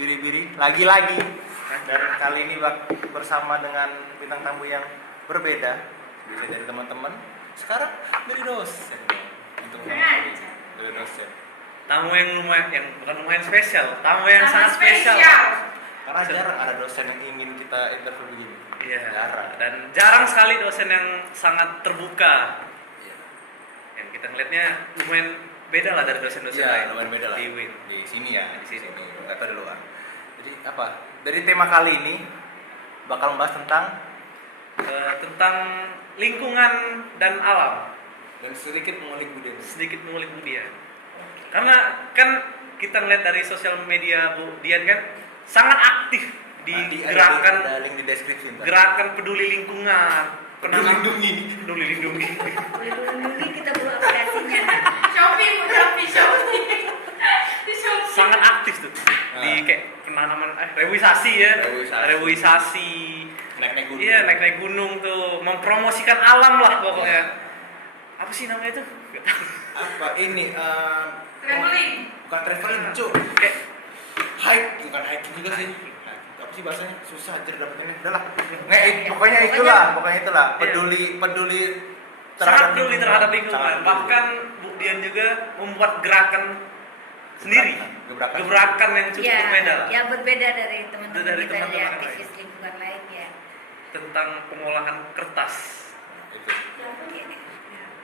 Biri-biri lagi-lagi. Dan kali ini bersama dengan bintang tamu yang berbeda. Bisa dari teman-teman. Sekarang dari dosen. Untuk dari dosen. Tamu yang bukan lumayan spesial, tamu yang sangat spesial. Karena jarang ada dosen yang ingin kita interview begini. Iya. Jarang. Dan jarang sekali dosen yang sangat terbuka. Iya. Yang kita ngeliatnya lumayan beda lah dari dosen-dosen lain. Iya, lumayan beda lah. Di UIN. Di sini ya, Di sini. Nggak tahu di luar. Jadi apa? Dari tema kali ini bakal membahas tentang lingkungan dan alam. dan sedikit mengulik budaya. Karena kan kita ngeliat dari sosial media Bu Dian kan sangat aktif di gerakan ada link di deskripsi. gerakan peduli lingkungan, Peduli lindungi. peduli lindungi. Lindungi kita perlu aplikasinya. Shopee. Sangat aktif tuh di kayak penanaman rewisasi ya. Rewisasi. Naik-naik gunung. Iya, naik gunung tuh, mempromosikan alam lah pokoknya. Apa sih namanya itu? Gak tahu. Apa ini? Traveling. Bukan traveling, Cuk. Kayak Bukan hiking juga sih. Apa sih bahasanya? Susah aja dapetinnya. Udahlah. Pokoknya Pokoknya itulah. Peduli sangat peduli terhadap lingkungan. Sangat peduli. Bahkan Bu Dian juga membuat gerakan sendiri. Gebrakan yang cukup berbeda lah. Yang berbeda dari teman-teman Dari kita teman-teman yang yang aktivis lingkungan lain ya. Tentang pengolahan kertas. Itu.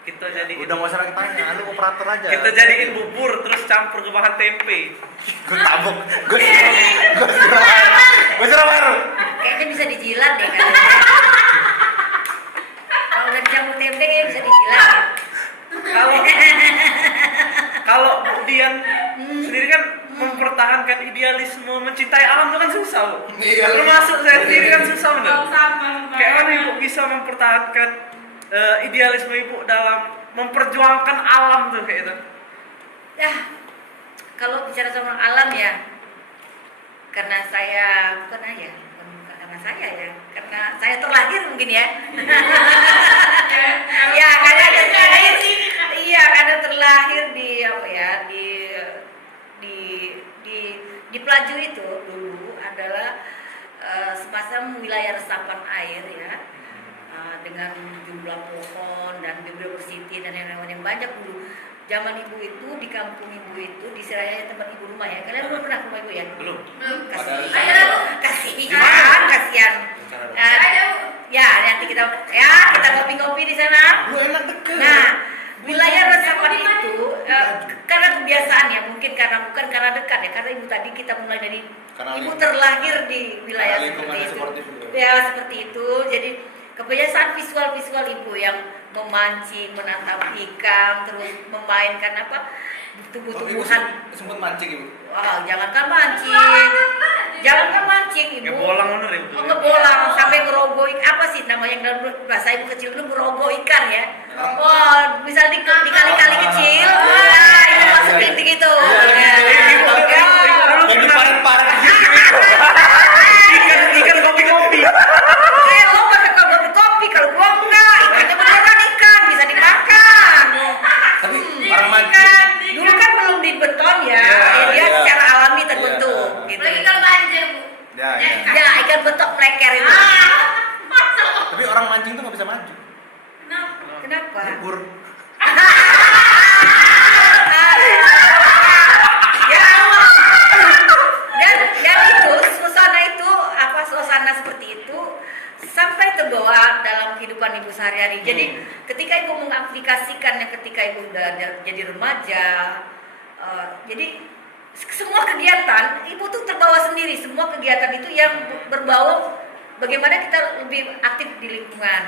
Kita jadi Udah nggak usah lagi tanya, lu operator aja. kita jadiin bubur terus campur ke bahan tempe. Gue tabuk. Gue suruh baru. Kayaknya bisa dijilat deh kan. Kalau udah dicampur tempe kayaknya bisa dijilat. Kalau Bu Dian sendiri kan mempertahankan idealisme mencintai alam itu kan susah, Bu. Iya. Termasuk saya sendiri kan susah bener. Sama. Kayak mana Ibu bisa mempertahankan idealisme Ibu dalam memperjuangkan alam tuh kayak itu? Ya, kalau bicara soal alam ya, karena saya bukan karena saya terlahir mungkin ya. Ya, karena terlahir di apa ya, di Pelaju itu dulu adalah semacam wilayah resapan air ya. Dengan jumlah pohon dan biodiversity dan yang lain-lain yang banyak dulu. Zaman ibu itu di kampung ibu itu di Seraya tempat ibu rumah ya. Kalian belum pernah ke rumah ibu ya? Belum. Kasihan. Ya nanti kita ngopi-ngopi di sana. Lu enak deket. Nah, wilayah resapan itu karena kebiasaan ya, mungkin bukan karena dekat ya, karena ibu tadi kita mulai dari ibu terlahir di wilayah seperti itu. Ya seperti itu. Jadi kebiasaan visual ibu yang memancing, menangkap ikan, terus memainkan tumbuh-tumbuhan. Sempat mancing ibu. Wow, jangankan mancing ibu. Ngebolang bener ya, Bu. Ngebolang sampai ngerogoh apa sih namanya yang dalam bahasa ibu kecil itu ngerogoh ikan ya. Wah, misal di kali-kali kecil, itu masukin gitu. Yang di parit-parit Ikan kopi-kopi. Lo pakai kopi, kalau gua enggak, ikannya beneran ikan, bisa dimakan. Tapi orang mancing. Dulu kan belum dibeton ya, dia secara alami terbentuk gitu. Lagi kan banjir, Bu. Ya. Ya, ikan bentuk pleker itu. Tapi orang mancing tuh nggak bisa maju. Kenapa? Bubur. Dan itu suasana seperti itu sampai terbawa dalam kehidupan ibu sehari-hari. Jadi ketika ibu mengaplikasikannya ketika ibu udah jadi remaja, jadi semua kegiatan ibu tuh terbawa sendiri. Semua kegiatan itu yang berbau bagaimana kita lebih aktif di lingkungan.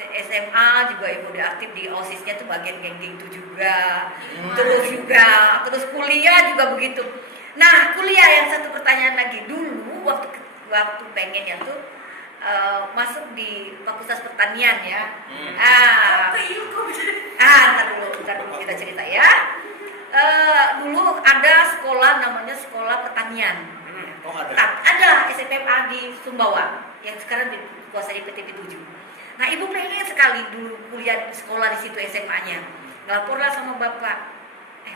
SMA juga ibu udah aktif di OSIS-nya tuh bagian geng-geng itu juga. Terus kuliah juga begitu. Nah, kuliah yang satu pertanyaan lagi dulu waktu pengennya tuh masuk di Fakultas Pertanian ya. Ntar dulu kita cerita ya. Dulu ada sekolah namanya Sekolah Pertanian. Oh ada. Ada SMPA di Sumbawa yang sekarang dikuasai PT 7. Nah, ibu pengen sekali dulu kuliah sekolah di situ SMA-nya. Ngelaporlah sama bapak.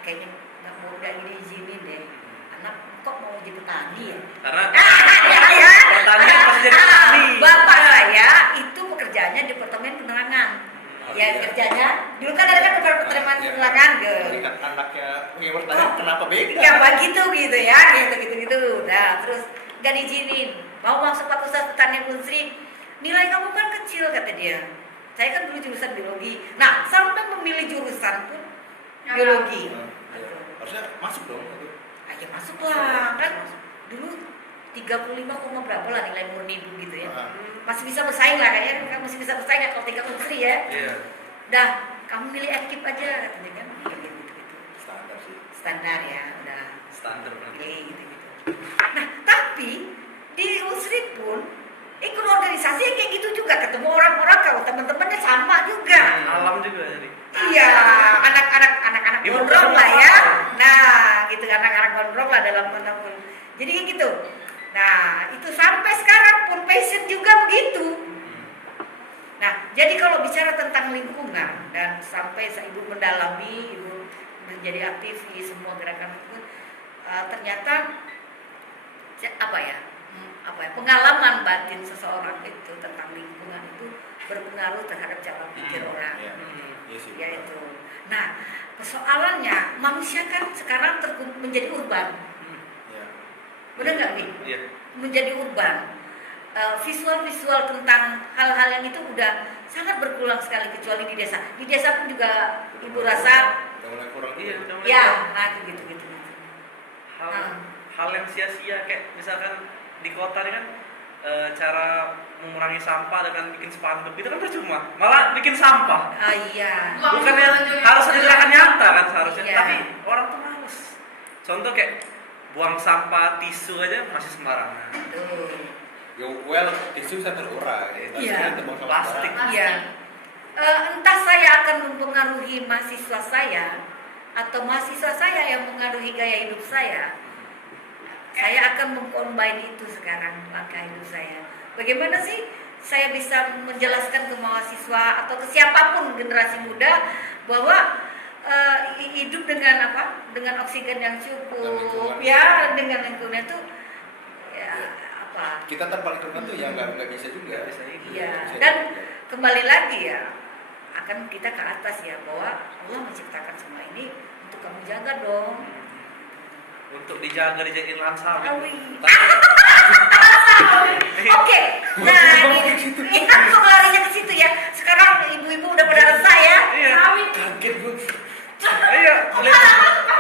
Kayaknya nggak mau udah gini izinin deh. Anak kok mau jadi petani ya. Karena Ya. pertanian pasti jadi petani. Bapak saya itu pekerjaannya di Departemen Penerangan. Oh, Ya iya. kerjanya dulu kan ada kan Departemen Iya. Penerangan Berikan anaknya punya bertanya kenapa beda? ya begitu gitu ya, gitu. Nah terus nggak diizinin, mau masuk Fakultas Pertanian Unsri, nilai kamu kan kecil kata dia. Saya kan dulu jurusan biologi. Nah sampai memilih jurusan pun Ya, biologi. Nah, iya. Harusnya masuk dong itu. Ayo masuk lah kan dulu 35, berapa lah nilai murni gitu ya. Ah. Masih bisa bersaing lah kayaknya, kan masih bisa bersaing ya kalau tingkat Unsri ya. Iya. Dah, kamu milih FKIP aja katanya kan. Gitu. Standar sih. Standar ya, udah. Standar banget. Oke, gitu. Nah, tapi di Unsri pun ikut organisasi yang kayak gitu juga, ketemu orang-orang kalau teman-temannya sama juga. Alam juga jadi. Iya, anak-anak Ibu gondrong pernah lah ya. apa? Nah, gitu anak-anak gondrong lah dalam pun. Jadi kayak gitu. Nah, itu sampai sekarang pun passion juga begitu. Nah, jadi kalau bicara tentang lingkungan dan sampai ibu mendalami, ibu menjadi aktif di semua gerakan itu, ternyata pengalaman batin seseorang itu tentang lingkungan itu berpengaruh terhadap cara pikir orang. Iya. Iya sih. Yaitu, nah persoalannya manusia kan sekarang menjadi urban, Iya. benar nggak nih? Iya. Menjadi urban. Visual-visual tentang hal-hal yang itu udah sangat berkurang sekali kecuali di desa. Di desa pun juga ibu rasa Udah mulai kurang. Iya, udah mulai. ya, nah gitu. Hal Nah. hal yang sia-sia kayak misalkan di kota ini kan cara mengurangi sampah dengan bikin spanduk itu kan percuma, malah bikin sampah. Ah iya. Bukannya harus ada gerakan nyata kan seharusnya, Iya. tapi orang tuh males. Contoh kayak buang sampah tisu aja masih sembarangan. Tuh. Ya well, tisu bisa terurai. Tapi Iya. kan tembok sama Plastik. sembarang. Iya. Entah saya akan mempengaruhi mahasiswa saya atau mahasiswa saya yang mempengaruhi gaya hidup saya akan mengcombine itu sekarang langkah hidup saya. Bagaimana sih saya bisa menjelaskan ke mahasiswa atau ke siapapun generasi muda bahwa hidup dengan apa? Dengan oksigen yang cukup, Dan lingkungan. ya dengan lingkungan itu ya apa? Kita tanpa lingkungan tuh ya nggak bisa juga. Nggak bisa hidup. Iya, Bisa dan juga. kembali lagi ya, akan kita ke atas ya bahwa Allah menciptakan semua ini untuk kamu jaga dong. Untuk dijaga dijadiin lahan sawit. Awi. Tapi- Oke, nah ini aku larinya ke situ ya. Sekarang ibu-ibu udah pada resah ya. Iya. Sawit. Kaget gue. Iya,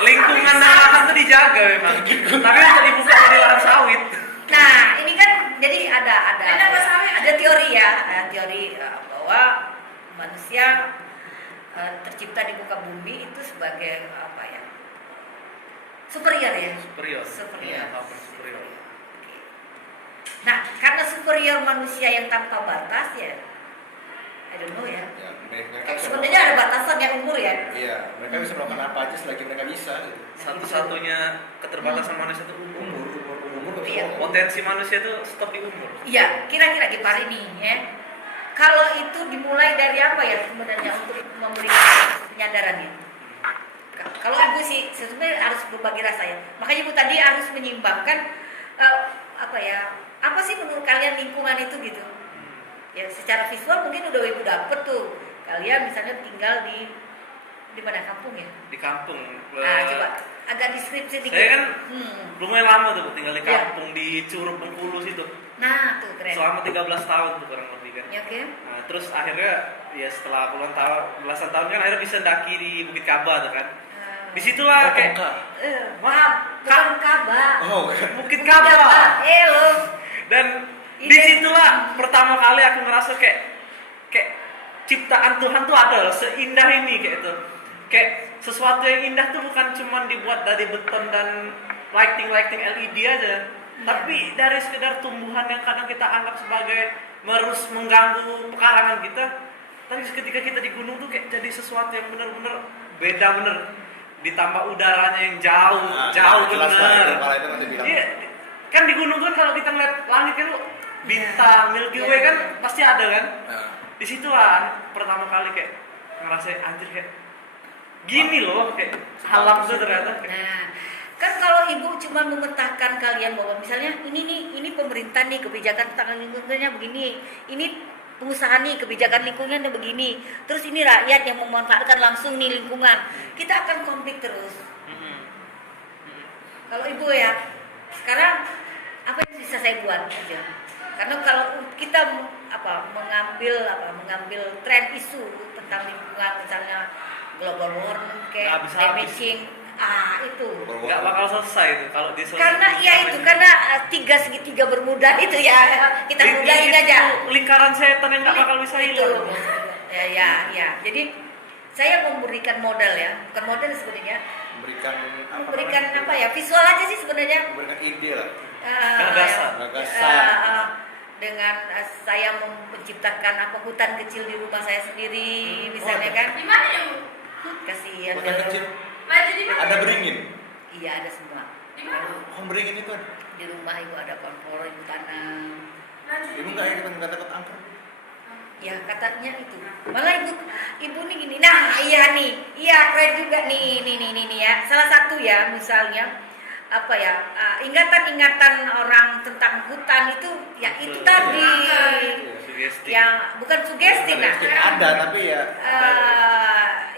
lingkungan dan lahan tuh dijaga memang. Tapi untuk dibuka jadi lahan sawit. Nah ini kan jadi ada Ada apa sawit? ada teori ya, teori bahwa manusia tercipta di muka bumi itu sebagai apa ya? Superior ya. Superior. Superior. Iya, apa superior. Oke. Nah, karena superior manusia yang tanpa batas ya, I don't know ya. Ya, mereka bisa Sebenarnya ada batasan ya umur ya. Iya, mereka bisa melakukan apa aja selagi mereka bisa. Gitu. Satu-satunya keterbatasan manusia itu umur. Umur Iya. Potensi manusia itu stop di umur. Iya, kira-kira Gipar ini ya. Kalau itu dimulai dari apa ya sebenarnya untuk memberikan penyadarannya? Kalau ibu sih sebenarnya harus berbagi rasa ya. Makanya ibu tadi harus menyimbangkan apa ya? Apa sih menurut kalian lingkungan itu gitu? Ya secara visual mungkin udah ibu dapet tuh. Kalian misalnya tinggal di mana kampung ya? Di kampung. Nah, coba agak deskripsi dikit. Saya kan Hmm. lumayan lama tuh tinggal di Iya. kampung di Curug Bengkulu situ. Nah, tuh keren. Selama 13 tahun tuh kurang lebih kan. Ya, oke. Nah, terus akhirnya ya setelah puluhan tahun, belasan tahun kan akhirnya bisa daki di Bukit Kaba tuh kan. Disitulah kayak Maaf, bukan Kaba. Oh, Bukit Kaba. Lo. Dan disitulah pertama kali aku ngerasa kayak ciptaan Tuhan tuh ada loh, seindah ini kayak itu. Kayak sesuatu yang indah tuh bukan cuma dibuat dari beton dan lighting LED aja, tapi dari sekedar tumbuhan yang kadang kita anggap sebagai mengganggu pekarangan kita, tapi ketika kita di gunung tuh kayak jadi sesuatu yang benar-benar beda bener. Ditambah udaranya yang jauh jelas lah, bener. kepala itu nanti bilang. Iya, kan di gunung kan kalau kita ngeliat langit kan bintang, Milky Way kan pasti ada kan. Nah, Di situlah pertama kali kayak ngerasain anjir kayak gini loh kayak alam tuh ternyata. Nah, Kan kalau ibu cuma memetakan kalian bahwa misalnya ini pemerintah nih kebijakan tentang lingkungannya begini, ini pengusaha nih kebijakan lingkungannya begini, terus ini rakyat yang memanfaatkan langsung nih lingkungan, kita akan konflik terus. Kalau ibu ya, sekarang apa yang bisa saya buat aja? Karena kalau kita mengambil tren isu tentang lingkungan, misalnya global warming kayak Nggak bisa climate habis. change, itu. Nggak bakal selesai itu kalau Karena ya itu karena tiga segitiga bermuda itu ya kita mudahin aja. Lingkaran setan yang nggak bakal bisa Itu. hilang. Ya. Jadi saya memberikan modal ya, bukan modal sebenarnya, memberikan apa ya, visual aja sih sebenarnya. Memberikan ide lah. Gagasan. Dengan saya menciptakan hutan kecil di rumah saya sendiri, misalnya kan. Di mana ya, Bu? Kasihan. Hutan kecil. Baju di mana? Ada beringin. Iya ada semua. Di mana? Oh, beringin itu ada. Di rumah ibu ada kompor, ibu tanam. Baju Ibu di nggak ya kita takut angker. Ya katanya itu. Malah ibu nih gini. Nah iya nih, iya keren juga nih ya. Salah satu ya misalnya ingatan-ingatan orang tentang hutan itu ya itu tadi Sugesti. yang bukan sugesti nah. Ada tapi ya.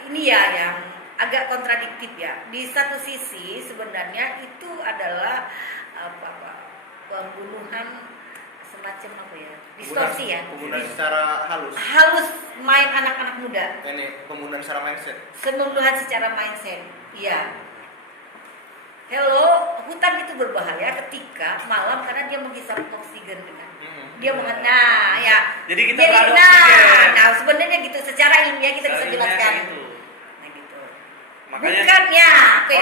Ini ya yang agak kontradiktif ya. Di satu sisi sebenarnya itu adalah pembunuhan semacam distorsi ya. Pembunuhan secara Halus main anak-anak muda. Ini pembunuhan secara mindset. Pembunuhan secara mindset. Iya. Hello, hutan itu berbahaya ketika malam karena dia menghisap oksigen dengan dia ya. Jadi kita berada oksigen. Nah, sebenarnya gitu secara ilmiah kita bisa jelaskan. Gitu. Nah gitu. Makanya Bukan ya, oke.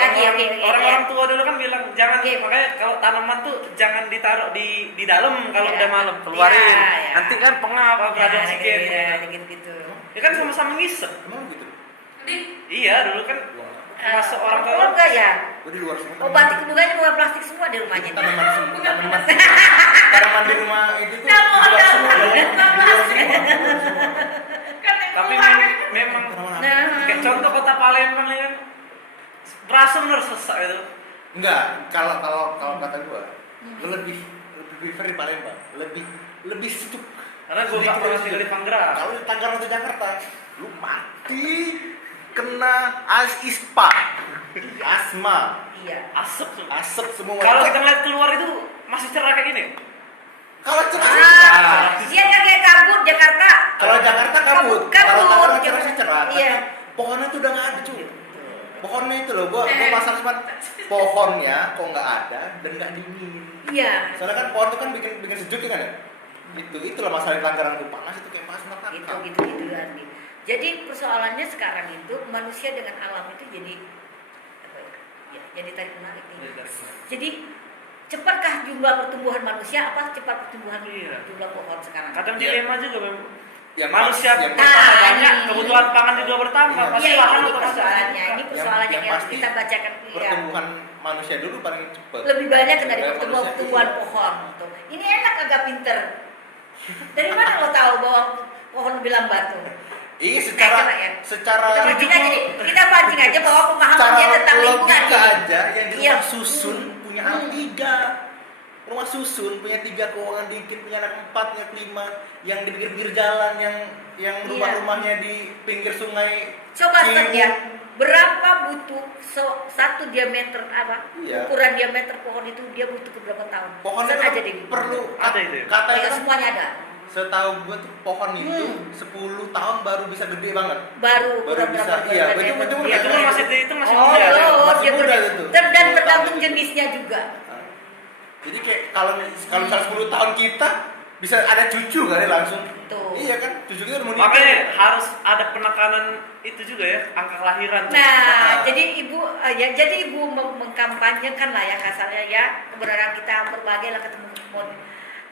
orang tua dulu kan bilang jangan, makanya kalau tanaman tuh jangan ditaruh di dalam kalau Iya. udah malam, keluarin. Iya. Nanti kan pengap ada oksigen. gitu. Ya kan sama-sama ngisep. Emang gitu? Iya, dulu kan masuk orang tua. Oh enggak ya? Gue di luar semua. Oh, batik bunganya bunga plastik semua di rumahnya. Tanaman tanaman di rumah itu tuh di luar semua. Di luar semua. Tapi memang Nah, kayak contoh kota Palembang ya kan berasa bener sesak itu. Enggak, kalau kata gue, lu lebih prefer di Palembang, lebih sejuk. Karena gue gak pernah tinggal di Panggerang. Kalau di Tangerang atau Jakarta, lu mati kena ispa, asma, iya. asap semua. Kalau kita ngeliat keluar itu masih cerah kayak gini. Kalau cerah, Dia kayak kabut Jakarta. kalau Jakarta kabut, kalau Tangerang cerah sih cerah. Iya. Pohonnya tuh udah nggak ada cuy. Pohonnya itu loh, gua pasang cuma pohonnya kok nggak ada dan nggak dingin. Iya. Soalnya kan pohon itu kan bikin sejuk ya kan ya. Itulah masalah di Tangerang tuh panas itu kayak panas neraka. Gitu Andi. Jadi persoalannya sekarang itu manusia dengan alam itu jadi jadi tarik menarik nih. Jadi cepatkah jumlah pertumbuhan manusia apa cepat pertumbuhan jumlah pohon sekarang? Kadang dilema juga Bang. Yang Manusia yang bertambah banyak, ini. kebutuhan pangan juga bertambah. Pasti Iya, lahan ini otomatis persoalannya. Ini bertambah. persoalan yang harus pasti kita bacakan. Iya. pertumbuhan manusia dulu paling cepat. Lebih banyak dari Daripada pertumbuhan manusia. pohon. Tuh. Ini enak agak pinter. Dari mana lo tahu bahwa pohon lebih lambat tuh? Iya, Kita secara pancing aja bahwa pemahaman dia tentang lingkungan. logika aja yang di Iya. rumah susun punya anak 3. Rumah susun punya 3 keuangan dikit, punya anak 4, punya 5, yang di pinggir jalan, yang Iya. rumah-rumahnya di pinggir sungai. Coba Ciliwung. ya, berapa butuh satu diameter Iya. ukuran diameter pohon itu dia butuh berapa tahun? Pohon Set itu aja deh. perlu Ada itu ya? katanya Ya, kan semuanya ada. setahu gue tuh pohon itu 10 tahun baru bisa gede banget. Baru bisa, iya, itu Ya, itu masih Masih muda. muda. Masih dia muda bener. itu. Dan 10 tergantung tahun. jenisnya juga. Jadi kayak kalau misalnya 10 tahun kita bisa ada cucu kali langsung. Tuh. Iya kan? Cucu kita udah mau nikah. Makanya harus ada penekanan itu juga ya, angka kelahiran. Nah, jadi ibu mengkampanyekan lah ya kasarnya ya, kebenaran kita berbagai lah ketemu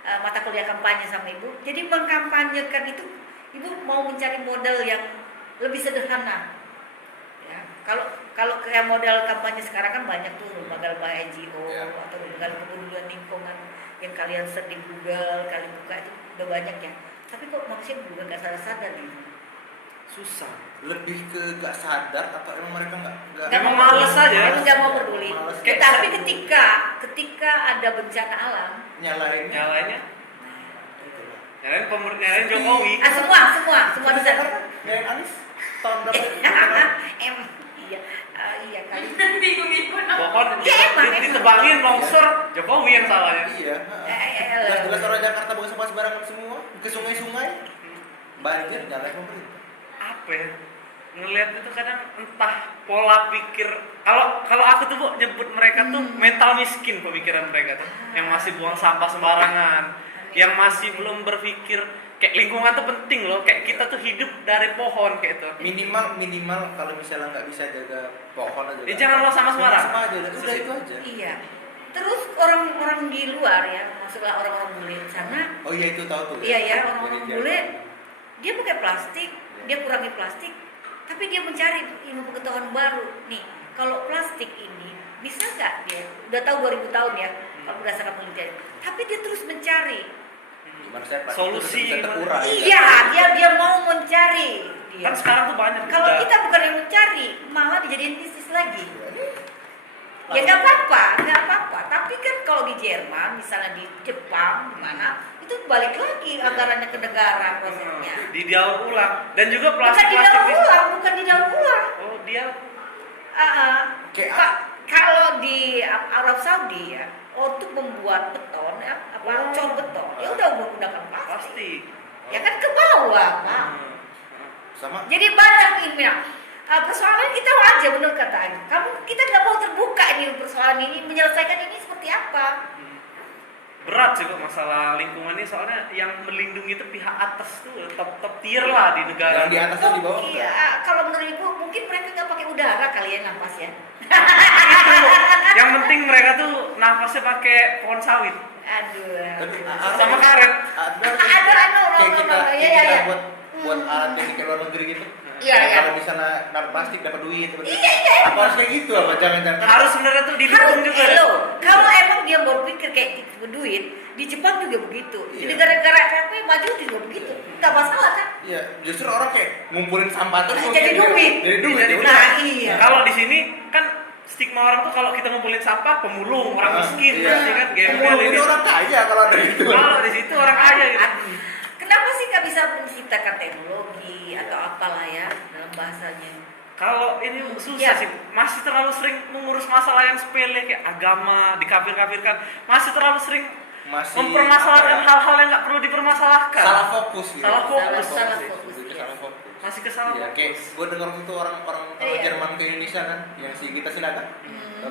mata kuliah kampanye sama ibu. Jadi mengkampanyekan itu ibu mau mencari model yang lebih sederhana. Ya, kalau kayak model kampanye sekarang kan banyak tuh lembaga-lembaga NGO Ya. atau lembaga kepedulian lingkungan yang kalian search di Google, kalian buka itu udah banyak ya. Tapi kok manusia juga nggak sadar-sadar gitu. susah. Lebih ke gak sadar atau emang mereka nggak Emang males aja. Emang nggak mau peduli. Males. Tapi ketika ada bencana alam, nyalainnya Nyalainnya nyalain Jokowi. semua di sana. nyalain Anies tahun berapa Emang iya, iya kali. Bingung-bingung. Pohon Ya, emang. ditebangin longsor, Jokowi yang salahnya. iya jelas orang Jakarta bukan sampah sembarangan semua ke sungai-sungai banjir nyalain pemerintah. Apa ya? Ngelihat itu kadang entah pola pikir. Kalau aku tuh Bu, nyebut mereka tuh mental miskin pemikiran mereka tuh, yang masih buang sampah sembarangan, yang masih belum berpikir kayak lingkungan tuh penting loh, kayak kita tuh hidup dari pohon kayak itu. minimal kalau misalnya nggak bisa jaga pohon aja Jangan lo sama sembarang. sama aja udah itu aja. Iya. Terus orang-orang di luar ya, maksudnya orang-orang bule di sana. Oh iya itu tahu tuh Iya ya, Dari orang-orang Jerman. bule dia pakai plastik, dia kurangi plastik, tapi dia mencari ilmu pengetahuan baru. Nih, kalau plastik ini bisa nggak dia? Udah tahu 2000 tahun ya, kalau berdasarkan penelitian. Tapi dia terus mencari. Gimana saya plastik Solusi itu bisa terkurai Iya, dia mau mencari. Dia. Kan sekarang tuh banyak. Kalau udah. kita bukan yang mencari, malah dijadiin bisnis lagi. Ya nggak apa-apa. Tapi kan kalau di Jerman, misalnya di Jepang, mana itu balik lagi anggarannya ke negara prosesnya. Didaur ulang dan juga Bukan plastik di daur itu. ulang, bukan di daur ulang. Oh dia Kayak Kalau di Arab Saudi ya, untuk membuat beton ya, cor beton, ya udah menggunakan plastik. plastik. Ya kan ke bawah, Pak. sama Jadi banyak ini ya. Persoalan kita aja benar kata Ayu. Kita nggak mau terbuka ini persoalan ini, menyelesaikan ini seperti apa? Berat sih kok masalah lingkungan ini, soalnya yang melindungi itu pihak atas tuh top tier lah di negara. yang di atas dan di bawah Iya, kalau menurut ibu mungkin mereka nggak pakai udara kali ya nafas ya. Yang penting mereka tuh nafasnya pakai pohon sawit Aduh. Tapi, sama karet. kayak kita Iya. buat alat yang di luar negeri gitu. Iya, iya. Kalau misalnya naruh plastik dapat duit, Iya. apa harus kayak gitu apa jangan-jangan Harus sebenarnya tuh didukung juga. Kalau emang dia mau pikir kayak gitu duit, di Jepang juga begitu. Di Iya. negara-negara yang maju juga begitu. Nggak masalah kan? Iya, justru orang kayak ngumpulin sampah tuh Jadi duit. Jadi duit. Jadi ya Nah, udah. iya. Kalau di sini kan stigma orang tuh kalau kita ngumpulin sampah pemulung, orang miskin, Iya. pasti kan gembel Pemulung ini. itu orang kaya kalau ada gitu. Kalau di situ orang kaya gitu. Kenapa sih nggak bisa menciptakan teknologi atau apalah ya dalam bahasanya? Kalau ini susah Ya. sih, masih terlalu sering mengurus masalah yang sepele kayak agama, dikafir-kafirkan, masih terlalu sering mempermasalahkan apa ya? hal-hal yang nggak perlu dipermasalahkan. Salah fokus gitu. Salah fokus. Salah fokus. Lebih ke salah fokus. Masih kesalah Iya, kayak fokus. gue dengar itu orang Iya. Jerman ke Indonesia kan, yang si Gita Sinata.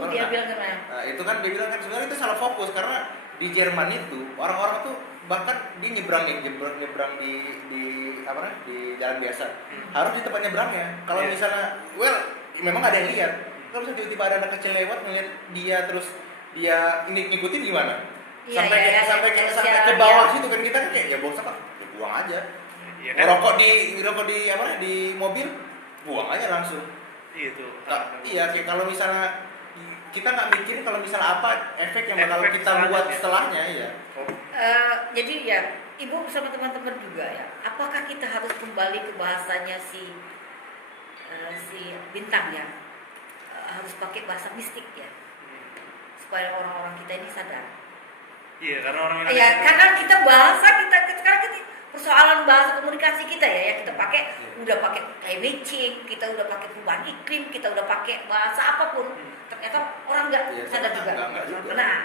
Dia bilang gimana? Nah, itu kan dia bilang kan sebenarnya itu salah fokus karena di Jerman itu orang-orang tuh bahkan dia nyebrang di apa namanya di jalan biasa harus di tempat nyebrangnya. Kalau Iya. misalnya memang ada yang lihat. Kalau misalnya tiba-tiba ada anak kecil lewat ngeliat dia terus dia ngikutin gimana? Iya, Sampai iya, iya, sampai iya, sampai iya, ke bawah iya. situ kan kita kan kayak ya bosan apa? Ya buang aja. Iya kan? Rokok di apa namanya di mobil buang aja langsung. Itu. Iya, kayak kalau misalnya kita nggak mikirin kalau misalnya apa efek yang bakal Efek kita buat selanjutnya. setelahnya ya. Jadi ya ibu bersama teman-teman juga ya. Apakah kita harus kembali ke bahasanya si bintang ya? Harus pakai bahasa mistik ya, supaya orang-orang kita ini sadar. Iya, karena orang Ya, Indonesia karena kita sekarang kita persoalan bahasa komunikasi kita ya kita pakai udah pakai climate change, kita udah pakai perubahan iklim, kita udah pakai bahasa apapun, ternyata orang nggak Iya, sadar juga. nggak juga. Nah,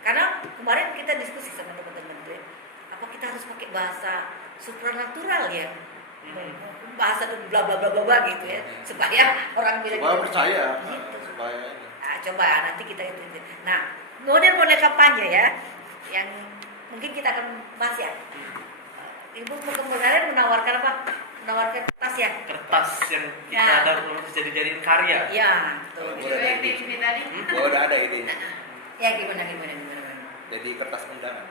karena kemarin kita diskusi sama teman-teman tuh ya, apa kita harus pakai bahasa supranatural ya, bahasa tuh bla bla bla bla bla gitu ya, supaya orang bilang Supaya percaya, gitu. supaya Coba nanti kita itu. Nah, model-model kampanye ya, yang mungkin kita akan bahas ya. Ibu kemarin menawarkan apa? Menawarkan kertas ya? kertas yang kita Ya. ada untuk jadi-jadiin karya. Ya, betul. Boleh. Coba yang TV tadi. gua udah ada idenya. Ya gimana? Jadi kertas undangan.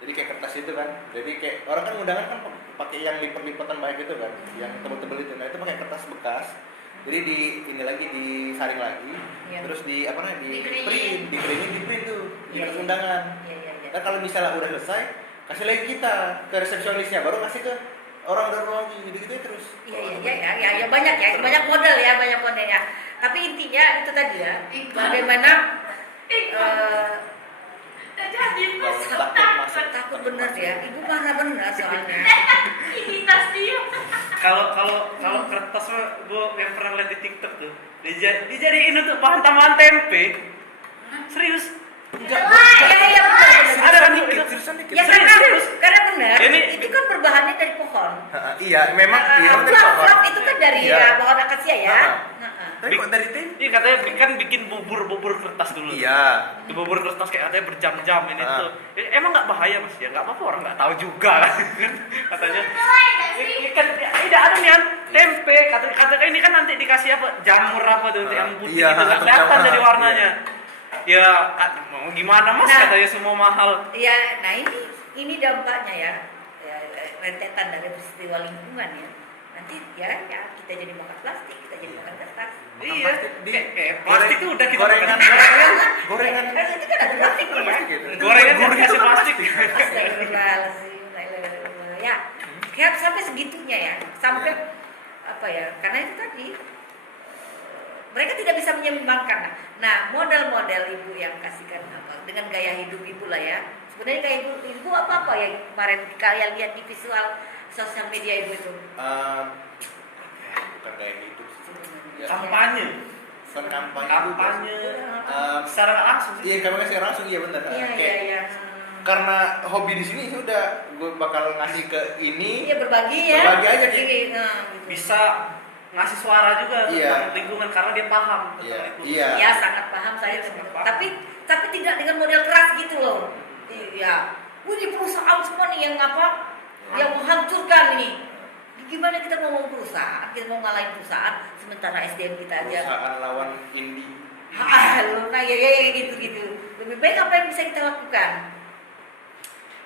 Jadi kayak kertas itu kan. Jadi kayak orang kan undangan kan pakai yang lipat-lipatan banyak itu kan, yang tebel-tebel itu. Nah, itu pakai kertas bekas. Jadi ini lagi disaring lagi, Iya. terus di apa namanya Dikeringin. di print tuh di Iya, kertas iya. undangan. Iya. Dan kalau misalnya udah selesai, kasih lagi kita ke resepsionisnya, baru kasih ke orang dari luar gitu-gitu terus. Ya banyak model ya, banyak modelnya. Tapi intinya itu tadi ya, bagaimana Jadi mas takut bener ya, ibu marah bener soalnya. imitas dia. Kalau kertas mah gue yang pernah lihat di TikTok tuh dijadiin untuk bahan tambahan tempe. Serius? Iya benar. Ada kan itu? Seriusan dikit. Ya karena benar. Ini- Itu kan berbahannya dari pohon. Iya, memang iya dari pohon. Flap itu kan dari Iya. pohon akasia ya. Tapi kok dari tempe? Iya katanya kan bikin bubur kertas dulu. Iya. Itu bubur kertas kayak katanya berjam-jam ini Ah. tuh. Emang nggak bahaya mas ya? Nggak apa-apa orang nggak tahu juga katanya. Kan tidak ada nih tempe katanya ini kan nanti dikasih apa jamur apa tuh yang putih Iya, itu nggak atau kelihatan jamur, dari warnanya. Ya mau gimana mas Nah. katanya semua mahal. Ya, nah ini dampaknya ya, rentetan dari peristiwa lingkungan ya. Nanti ya kita jadi makan plastik, kita jadi makan kertas. Iya. plastik. Plastik itu udah kita gorengan, makan. gorengan. Itu kan ada plastik ya. Gorengan yang dikasih plastik. Astagfirullahaladzim. Ya, kayak sampai segitunya ya, sampai apa ya? Karena itu tadi mereka tidak bisa menyeimbangkan. Nah, model-model ibu yang kasihkan apa dengan gaya hidup ibu lah ya. Sebenarnya gaya hidup ibu apa yang kemarin kalian lihat di visual sosial media ibu itu? Bukan gaya hidup. Ya, Kampanye. bukan kampanye. Kampanye. Secara nggak langsung sih. Iya, kampanye secara langsung iya benar. Kayak Iya. karena hobi di sini sudah gue bakal ngasih ke ini. Iya berbagi ya. Berbagi aja, Ki. Gitu. Bisa ngasih suara juga Iya. tentang lingkungan karena dia paham tentang Iya. itu. Iya. Ya sangat paham saya. Sangat paham. Tapi tidak dengan model keras gitu loh. Iya. Ini perusahaan semua nih yang apa? Yang menghancurkan ini. Gimana kita ngomong perusahaan? Kita mau ngalahin perusahaan sementara SDM kita aja. Perusahaan lawan indie. Nah ya gitu. Lebih baik apa yang bisa kita lakukan?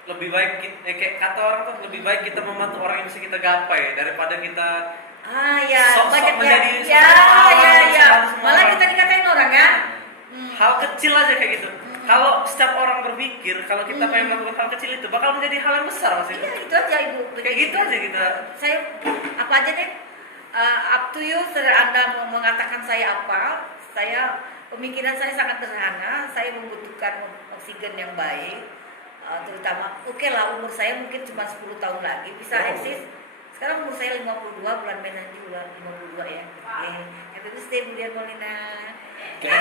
Lebih baik kayak kata orang tuh lebih baik kita membantu orang yang bisa kita gapai daripada kita Ya, Sok-sok banyak menjadi ya. seseorang, semua Malah orang. kita dikatain orang kan? hal kecil aja kayak gitu. Kalau setiap orang berpikir kalau kita pengen melakukan hal kecil itu bakal menjadi hal yang besar mas. Iya itu aja ibu. Kayak gitu aja kita. Saya apa aja deh. Up to you. Anda mau mengatakan saya apa? Pemikiran saya sangat sederhana. Saya membutuhkan oksigen yang baik. Terutama oke lah umur saya mungkin cuma 10 tahun lagi bisa eksis. Sekarang umur saya 52, bulan Mei nanti bulan 52 ya. Happy birthday Bu Dian Molina. Kita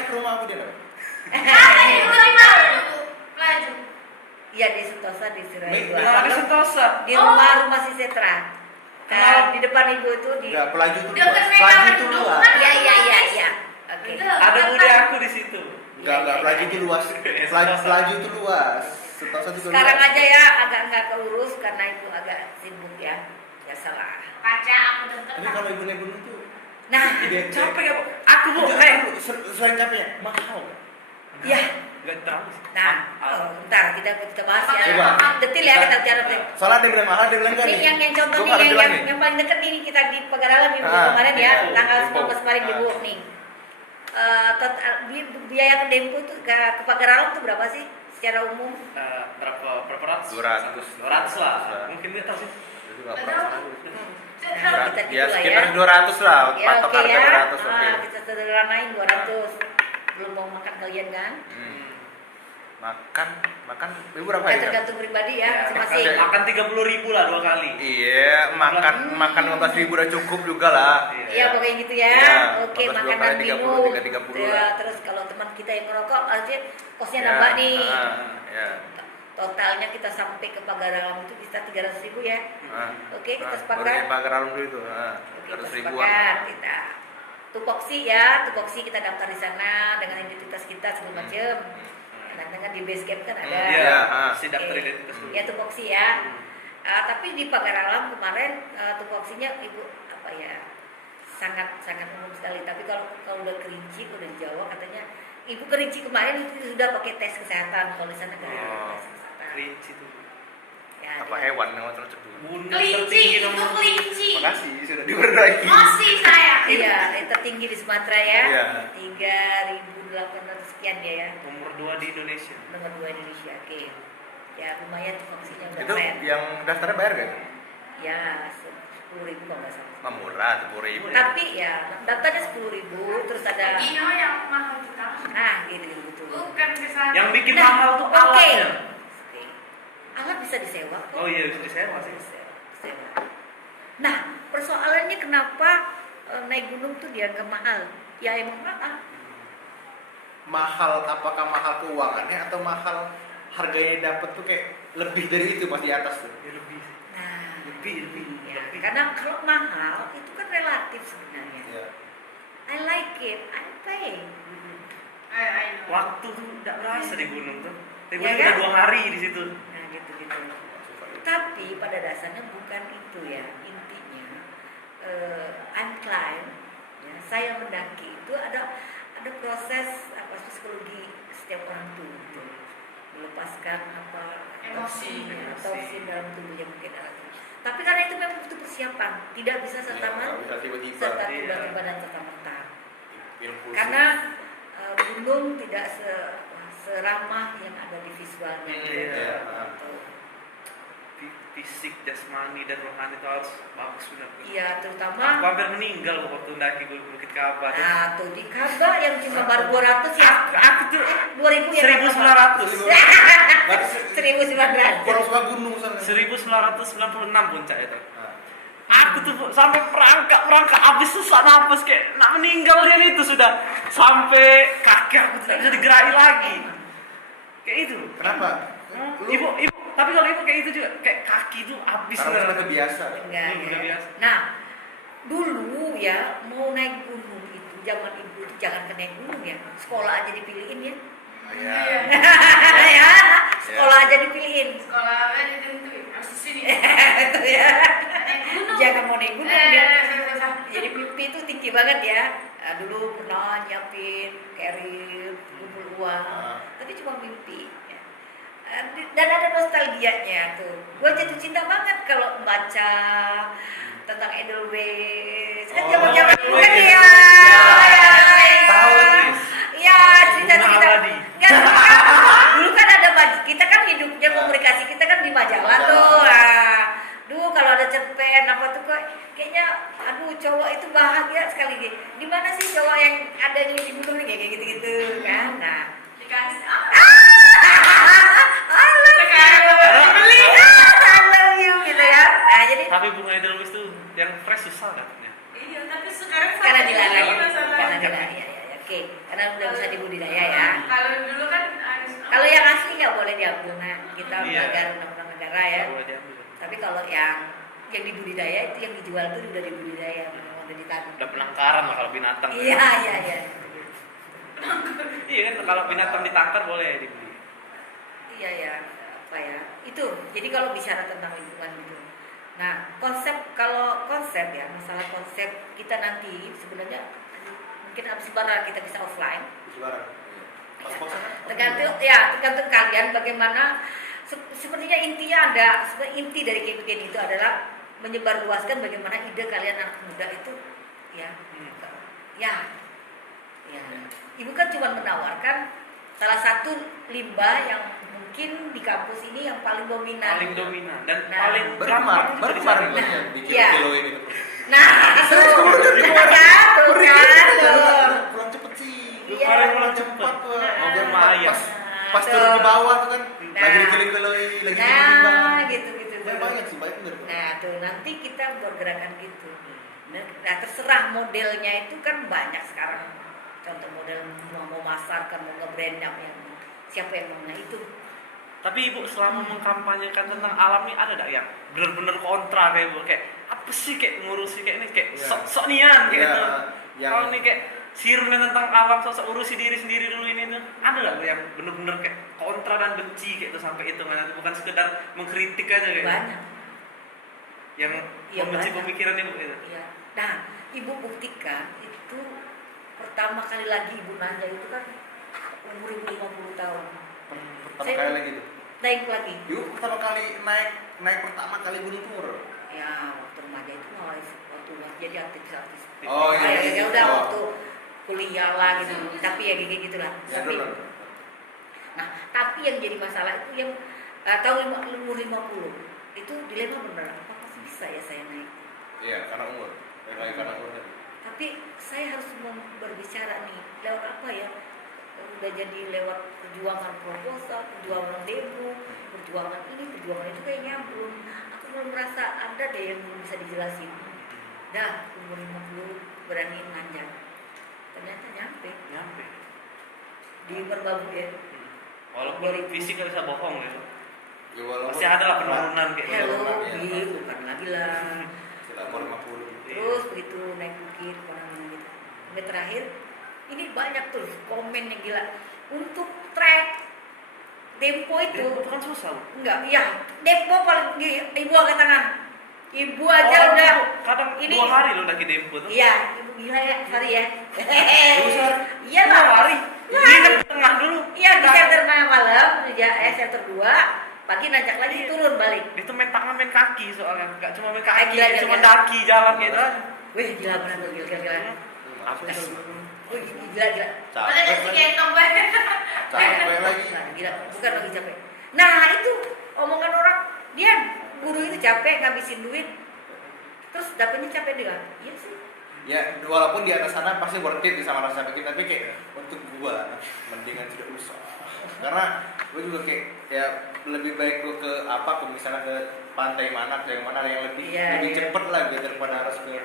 ke rumah Bu Dian. Pelaju. Iya di Sentosa di Surabaya. Nah, di Sentosa. Di rumah si Setra. Di depan ibu itu di. Enggak, pelaju itu Udah luas. kan Pelaju mereka itu dulu luas. kan? Iya. Oke. Ada bude aku di situ. Enggak, pelaju itu luas. Pelaju itu luas. Sentosa juga Sekarang luas. aja ya agak nggak keurus karena ibu agak sibuk ya. Ya salah. Kaca aku denger. Tapi kalau ibu naik gunung tuh Nah, Capek ya bu. Aku bu. selain capeknya mahal. ya. Nggak terlalu. sih. Nah, bentar kita bahas ya. Coba. Detil ya kita bicara detil. Soalnya dia bilang mahal, dia bilang enggak Ini nih. yang contoh Gua nih harus bilang yang paling dekat nih kita di Pagaralam minggu kemarin ya, Dempo. tanggal Dempo. 19 kemarin di Bu nih. Biaya ke Dempo tuh ke Pagaralam tuh berapa sih secara umum? Berapa ratus? 200. 200 lah. Mungkin dia tahu sih. Itu enggak pernah. Kita Ya gitu lah sekitar ya. 200 lah, Ya patok oke harga ya. 200 oke. Kita sederhanain 200. Belum mau makan kalian kan? Makan ibu berapa Ya ya? tergantung pribadi ya, Ya, masing-masing. Makan 30.000 lah 2 kali. Iya, makan 15.000 udah cukup juga lah. Iya pokoknya gitu ya. Iya, Oke 15 makanan kali 30, minum. 30 Ya, lah. terus kalau teman kita yang merokok, aja kosnya Ya, nambah nih. Ya. Totalnya kita sampai ke Pagaralam itu bisa 300.000 ya. Oke, kita sepakat. Baru pagar alun dulu itu. Oke, kita 100 sepakat ribuan. kita. Tupoksi kita daftar di sana dengan identitas kita segala macam. Dengan di base camp kan ada. Iya. Si daftar identitas dulu. Ya tupoksi ya. Tapi di Pagaralam kemarin tupoksinya ibu apa ya sangat umum sekali. Tapi kalau udah Kerinci, udah di Jawa katanya ibu Kerinci kemarin itu sudah pakai tes kesehatan. Kalau di sana nggak ada tes kesehatan. Kelinci tuh. Ya, Apa hewan yang terus dulu. Bunda Kelinci, tertinggi itu nomor. kelinci. Makasih sudah diberbagi. Masih saya. Iya, yang tertinggi di Sumatera ya. Iya. 3.800 sekian dia ya. Nomor 2 di Indonesia. Nomor 2 Indonesia. Oke. ya lumayan tuh fungsinya udah Itu keren. yang daftarnya bayar gak? Ya 10.000 kalau nggak salah. Murah, 10.000. Tapi ya daftarnya 10.000 terus ada Ino yang mahal kita. gitu gitu. Bukan kesana. Yang bikin Nah, mahal tuh oke. alatnya. Alat bisa disewa kok. Oh iya, bisa disewa sih. Disewa. Nah, persoalannya kenapa naik gunung tuh dianggap mahal? Ya emang mahal. Mahal, apakah mahal keuangannya atau mahal harganya dapat tuh kayak lebih dari itu pas di atas tuh? Ya lebih sih. Nah, Lebih. ya, karena kalau mahal itu kan relatif sebenarnya. Iya. I like it, I pay. I know. Waktu tuh nggak berasa di gunung tuh. Di Ya gunung kan? udah 2 hari di situ. Nah, gitu-gitu. Tapi pada dasarnya bukan itu ya, intinya I'm climb, ya, saya mendaki itu ada proses psikologi setiap orang tuh gitu. Melepaskan Emosi. toksin dalam tubuhnya mungkin ada. Tapi karena itu memang butuh persiapan, tidak bisa serta Iya, bisa tiba-tiba. serta Iya. tiba-tiba dan serta merta. Impulsif. Karena gunung tidak seramah yang ada di visualnya. Iya. Gitu. Fisik, jasmani dan rohani itu harus bagus benar. Iya, Aku terutama hampir meninggal waktu mendaki Bukit Kaba. nah tuh di Kaba yang cuma baru 200 ya. Aku tuh 2000 ya. 1900. 1900. Orang suka gunung sana. 1996 puncak itu. Nah, Aku tuh sampai perangkak habis sesak napas kayak nak meninggal dia itu sudah sampai kaki aku tidak bisa digerakkan lagi. Kayak itu. kenapa? Ibu, tapi kalau ibu kayak itu juga kayak kaki tuh habis Karena beneran. sudah kebiasa. Enggak, Belum, udah ya. biasa. Nah, dulu ya mau naik gunung itu zaman ibu itu jangan ke naik gunung ya. Sekolah aja dipilihin ya. Iya. Ya, sekolah aja dipilihin. Sekolah apa ditentuin? Harus di sini. Itu ya. Naik gunung. Jangan mau naik gunung ya. Sah. Jadi mimpi itu tinggi banget ya. Nah, dulu pernah nyiapin carrier, kumpul uang, tapi cuma mimpi. Ya. Dan ada nostalgianya tuh. Gue jatuh cinta banget kalau baca tentang Edelweiss. Kan Oh, zaman-zaman dulu kan Edelweiss. ya. Tahu, Tis. Iya, cerita-cerita. Bunga Aladi. Nggak, dulu kan ada kita kan hidupnya komunikasi kita kan di majalah tuh. Nah, dulu kalau ada cerpen apa tuh kok kayaknya aduh cowok itu bahagia sekali gitu. Di mana sih cowok yang ada di gunung nih kayak gitu-gitu kan. Nah, Dikasih. halo beli I love you gitu ya. Nah, jadi Tapi bunga Edelweiss tuh yang fresh susah katanya. Iya, tapi sekarang karena dilarang ya. masalah. Karena dilarang ya. Oke, karena udah bisa dibudidaya ya. Kalau dulu kan harus. Kalau yang asli nggak boleh diambil, nah kita Iya. negara undang-undang negara ya. Nggak boleh diambil. Tapi kalau yang dibudidaya itu yang dijual itu udah dibudidaya, memang udah ditanam. Udah penangkaran lah kalau binatang. Iya. Iya kan kalau binatang ditangkar boleh dibeli. Iya ya, apa ya? Itu. Jadi kalau bicara tentang lingkungan itu. Nah, kalau konsep ya, masalah konsep kita nanti sebenarnya mungkin habis lebaran kita bisa offline. Suara. Pas bosan kan? Tergantung kalian bagaimana sepertinya intinya sebenarnya inti dari kayak itu adalah menyebarluaskan bagaimana ide kalian anak muda itu ya ibu kan cuma menawarkan salah satu limbah yang mungkin di kampus ini yang paling dominan Dan Nah, paling Baru gampang kemarin jadi kemarin satu. lihatnya di Iya. kilo ini tuh. nah itu kan Pulang cepet sih. Iya. Kemarin pulang cepat tuh. Nah, Mobil lumayan. pas turun ke bawah tuh kan Nah. lagi dikeliling-keliling lagi nah gitu banyak sih baik bener. nah tuh nanti kita bergerakan gitu. Nah terserah modelnya itu kan banyak sekarang. Contoh model mau masarkan, mau nge-brand yang siapa yang mau itu. Tapi ibu selama mengkampanyekan tentang alam ini ada gak yang bener-bener kontra kayak ibu kayak apa sih kayak ngurusi kayak ini kayak Iya. sok nian kayak Iya, gitu. yang- Kalau ini kayak sirna tentang alam sok urusi diri sendiri dulu ini tuh ada gak yang bener-bener kayak kontra dan benci kayak itu sampai hitungannya bukan sekedar mengkritik aja kayak gitu. Banyak. Yang Iya, membenci banyak. pemikiran ibu gitu. Iya. Nah, ibu buktikan itu pertama kali lagi ibu nanya itu kan umur ibu 50 tahun. Pertama Saya- kali lagi tuh. Naik lagi. Yuk pertama kali naik pertama kali gunung Pur. Ya, waktu remaja itu malah waktu jadi aktivis-aktivis. Oh iya. Ya udah Oh. waktu kuliah lah gitu. Tapi ya kayak gitulah. Ya, Tapi bener. nah, tapi yang jadi masalah itu yang atau umur 50 itu dilema benar, apa masih bisa ya saya naik? Iya, karena umur. Lagi karena umur tadi. Tapi saya harus berbicara nih lewat apa ya? Udah jadi lewat perjuangan proposal, perjuangan demo, perjuangan ini, perjuangan itu kayaknya aku belum merasa ada deh yang belum bisa dijelasin. Dah umur 50 berani nanjak, ternyata nyampe di Merbabu ya. Walaupun fisik nggak bisa bohong gitu. Ya walaupun Pasti ada lah penurunan kayak gitu. Hello, Iya. bukan lagi lah. Tidak umur 50. Terus begitu naik bukit, gitu. Sampai terakhir, ini banyak tuh komen yang gila. Untuk track Dempo itu Itu kan susah. enggak, iya. Dempo paling ibu angkat tangan. Ibu aja udah kadang ini 2 hari lo lagi Dempo tuh. iya, ibu gila ya, sorry ya. Besar. Iya 2 lah. hari. Nginep tengah dulu. Iya di shelter malam, shelter 2, pagi nanjak lagi turun balik. Itu main tangan main kaki soalnya. Enggak cuma main kaki, Gila, cuma gila. daki jalan gitu aja. Wih gila benar tuh, gila. Apa sih? Wih gila. Ada nasi Capek. gendong banget. Capek lagi. Gila, bukan lagi capek. Nah itu omongan orang, dia guru itu capek ngabisin duit, terus dapetnya capek juga. Iya sih. Ya, walaupun di atas sana pasti worth it sama rasa sakit, tapi kayak untuk gua mendingan tidak usah. Karena gua juga kayak ya lebih baik gua ke apa, misalnya ke pantai mana, ke yang mana yang lebih Iya. cepet lah gitu daripada harus ke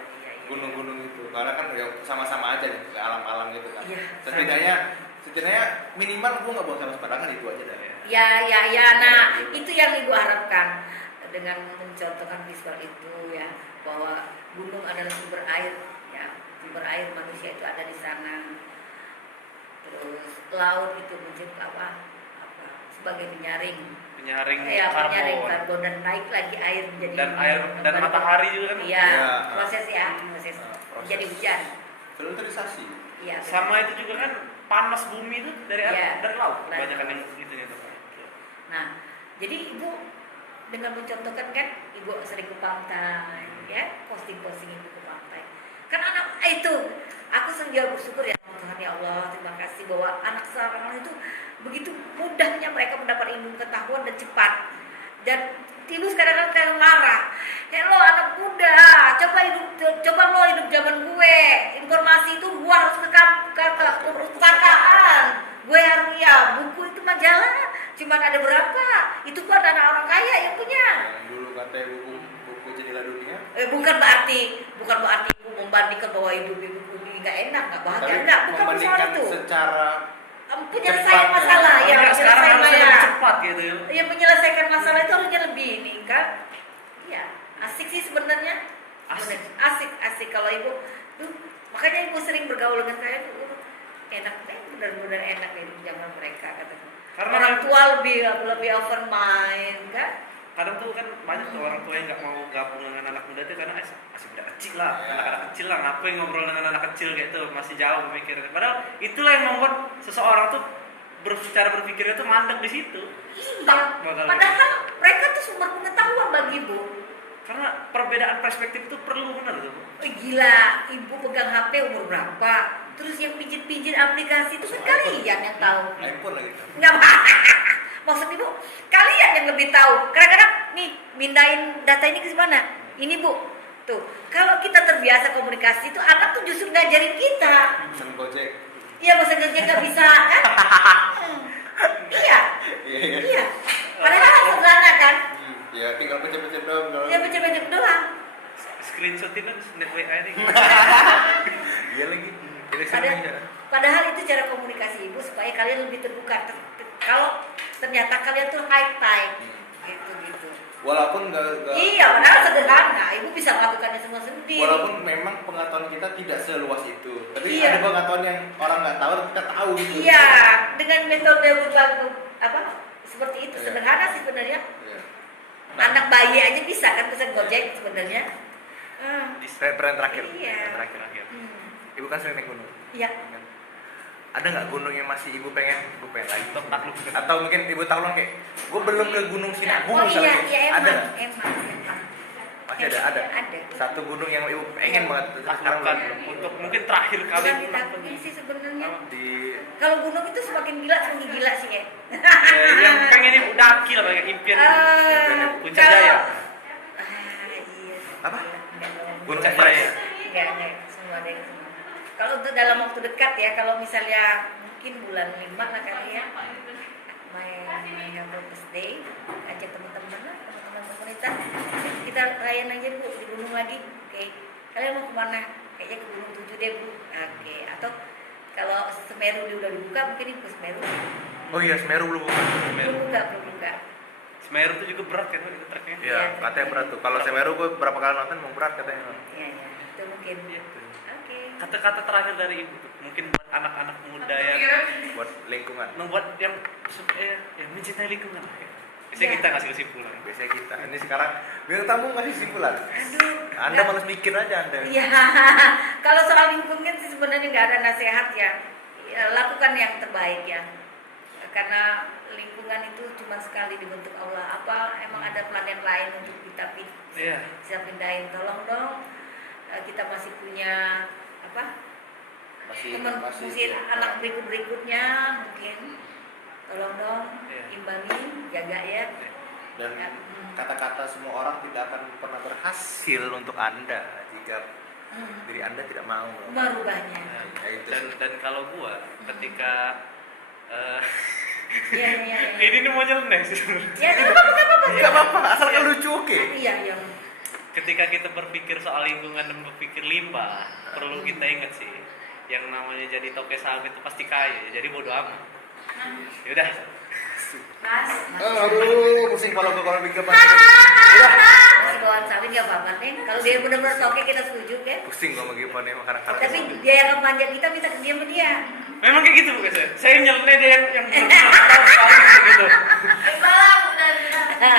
gunung-gunung itu. Karena kan ya sama-sama aja ke alam-alam gitu kan. Iya. Setidaknya minimal gua nggak buang sama sembarangan itu aja dah. Ya. Nah itu yang ibu harapkan dengan mencontohkan visual itu ya, bahwa gunung adalah sumber air. Ya, sumber air manusia itu ada di sana. Terus laut itu menjadi apa sebagai penyaring karbon. karbon dan naik lagi air menjadi Dan air dan matahari juga kan. iya Ya. proses Proses. menjadi hujan. Filterisasi. Iya. Sama itu juga kan panas bumi itu dari Iya. dari laut. Dari Banyak kan laut. yang gitu ya. Nah, jadi ibu dengan mencontohkan kan, ibu sering ke pantai, ya, posting ibu ke pantai. Kan anak itu, aku sendiri bersyukur ya Tuhan, ya Allah, terima kasih bahwa anak seorang itu begitu mudahnya mereka mendapat ilmu pengetahuan dan cepat. Dan ibu kadang-kadang marah, hello anak muda, coba lo hidup zaman gue, informasi itu gue harus ke perpustakaan, gue harus ya buku itu majalah, cuman ada berapa, itu kok anak orang kaya yang punya. Yang dulu katanya buku jendela dunia. Bukan berarti ibu membandingkan bahwa hidup ibu ini nggak enak, nggak bahagia, Tapi enggak, bukan masalah membandingkan itu. secara Penyelesaian cepat, masalah ya. ya, Enggak, sekarang penyelesaian harusnya ya. lebih cepat gitu ya. Ya menyelesaikan masalah itu harusnya lebih ini kan. Iya, asik sih sebenarnya. Asik. Asik kalau ibu tuh, makanya ibu sering bergaul dengan saya tuh enak deh, benar-benar enak deh di zaman mereka katanya. Karena Orang tua lebih open mind kan. kadang tuh kan banyak tuh orang tua yang nggak mau gabung dengan anak muda itu karena masih udah kecil lah, Ya. anak-anak kecil lah, ngapain ngobrol dengan anak kecil kayak itu, masih jauh pemikirannya. Padahal itulah yang membuat seseorang tuh cara berpikirnya tuh mandek di situ. Iya. Bakal- Padahal mereka tuh sumber pengetahuan bagi ibu. Karena perbedaan perspektif itu perlu benar tuh. Gila, ibu pegang HP umur berapa? Terus yang pijit-pijit aplikasi itu kan kalian yang tahu. iPhone lagi. Nggak maksud ibu, kalian yang lebih tahu. Kadang-kadang nih mindahin data ini ke mana? Ini bu, tuh. Kalau kita terbiasa komunikasi itu anak tuh justru ngajarin kita. Pesan Gojek. Iya, bahasa kerja nggak bisa kan? Iya, Iya. iya. Padahal sederhana kan? Ya tinggal pencet-pencet doang. kalau- Dia baca-baca doang. Screenshotin kan net WA ini. Iya lagi. Jadi Padahal, sering padahal itu cara komunikasi ibu supaya kalian lebih terbuka. Kalau ternyata kalian tuh high time, gitu. walaupun nggak Iya, padahal sederhana. Ibu bisa melakukannya semua sendiri. walaupun memang pengetahuan kita tidak seluas itu, tapi Iya. ada pengetahuan yang orang nggak tahu kita tahu gitu. Iya, dengan metode apa seperti itu Iya. sederhana sih sebenarnya. Iya. Anak bayi aja bisa kan pesan Gojek sebenarnya. Peran terakhir. Iya. Peran terakhir. Ibu kan sering naik gunung. Iya. Ada nggak gunung yang masih ibu pengen lagi? Untuk takluk. Atau mungkin ibu tahu kayak gue belum ke Gunung Sinabung Oh misalnya. iya, iya Ada emang, nggak? emang. Masih ada. Ada. Satu gunung yang ibu pengen banget Taklukkan untuk mungkin terakhir kali Bukan ditakutkan sih sebenarnya. di Kalau gunung itu semakin gila sih ya. yang pengen ini daki lah, impian Puncak kalau- Jaya. Iya. Apa? Enggak dong. Gunung Puncak Everest. Jaya. Enggak, semua ada yang semua. Kalau untuk dalam waktu dekat ya, kalau misalnya mungkin bulan 5 lah kali ya, my birthday, ajak teman-teman lah, teman-teman komunitas, kita rayain aja Bu di gunung lagi. Oke, kalian mau kemana? Kayaknya ke Gunung 7 deh Bu. Oke, atau kalau Semeru dia udah dibuka, mungkin ibu Semeru. Oh iya, Semeru belum. Belum buka, belum buka. Semeru tuh juga berat kan itu treknya. Iya, katanya berat tuh. Kalau Semeru gue berapa kali nonton mau berat katanya. Iya, iya, itu mungkin. Iya. Oke. Kata-kata terakhir dari ibu tuh, mungkin buat anak-anak muda yang Buat lingkungan. membuat yang yang mencintai lingkungan. Biasanya Iya. kita ngasih kesimpulan. Biasanya kita. Ini sekarang biar tamu ngasih kesimpulan. Aduh. Anda malas mikir aja Anda. Iya, kalau soal lingkungan sih sebenarnya nggak ada nasihat ya. Ya, lakukan yang terbaik ya. Karena lingkungan itu cuma sekali dibentuk Allah. Apa emang ada planet lain untuk kita Iya. bisa pindahin? Tolong dong, kita masih punya apa? Teman mungkin anak berikutnya mungkin. Tolong dong, Iya. imbangi, jaga ya. Dan Ya, kata-kata semua orang tidak akan pernah berhasil untuk Anda jika diri Anda tidak mau. merubahnya. Ya, itu Dan sih. dan kalau gua ketika Iya, iya, iya. ini mau nyeleneh sih sebenarnya. Ya, nggak apa-apa. Nggak apa-apa, asalkan lucu oke. Iya, iya. Ketika kita berpikir soal lingkungan dan berpikir limbah, perlu kita ingat sih, yang namanya jadi toke sawit itu pasti kaya, jadi bodo amat. Yaudah, Mas. Aduh, pusing kalau gue kalau pikir panjang. Udah. Masih bawaan sawit nggak apa-apa nih. Kalau dia benar-benar toke kita setuju kan. Pusing gue sama Gipan ya makanan-makanan. Tapi dia yang manjat kita minta dia sama dia. memang kayak gitu bukan saya? Saya nyeleneh dia yang tahu soal gitu. Malam udah.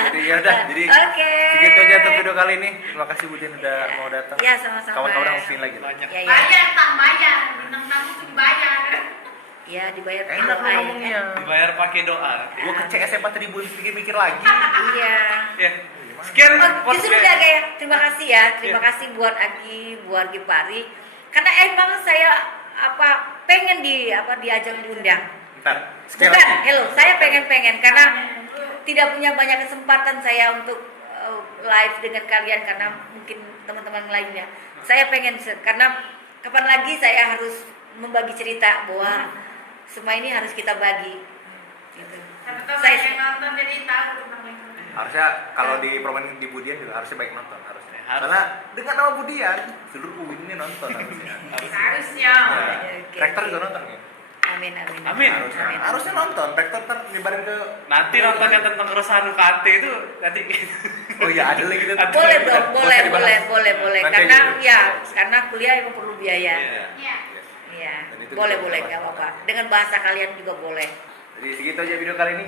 Jadi ya udah, jadi Oke. segitu aja untuk video kali ini. Terima kasih Bu Jen udah mau datang. Ya, sama-sama. Kawan-kawan harus sini lagi. Banyak. Ya, ya. Bayar tak bayar. Bintang tamu tuh dibayar. Ya, dibayar pakai Enak doa ya, ngomongnya. Dibayar pakai doa. Gue ke CS 4000 mikir-mikir lagi. Iya. Ya. Sekian Oh, justru udah podcast. kayak terima kasih ya, terima Iya. kasih buat Agi, buat Gipari. Karena emang saya pengen diajak diundang. Ntar, sekali Bukan, lagi. hello, saya pengen karena tidak punya banyak kesempatan saya untuk live dengan kalian karena mungkin teman-teman lainnya. Saya pengen karena kapan lagi saya harus membagi cerita bahwa semua ini harus kita bagi. Gitu. Teman-teman Saya yang nonton jadi tahu tentang lingkungan. Harusnya kalau di promen di Budian juga harusnya baik nonton harusnya. Harus. Karena dengan nama Budian, seluruh UIN ini nonton harusnya. Harusnya. Ya. Oke, Rektor oke. juga nonton ya? Amin, amin. Amin. Harusnya. Amin. Harusnya nonton. Rektor ntar nyebarin ke. Nanti nontonnya tentang keresahan UKT itu nanti. Oh iya ada lagi. Ada. Boleh dong, Nggak boleh, usah dibahas. boleh. Nanti Karena aja. ya, karena kuliah emang perlu biaya. Iya. Iya. Iya, Dan itu boleh, bisa kita nggak bahas. apa-apa. Dengan bahasa kalian juga boleh. Jadi segitu aja video kali ini.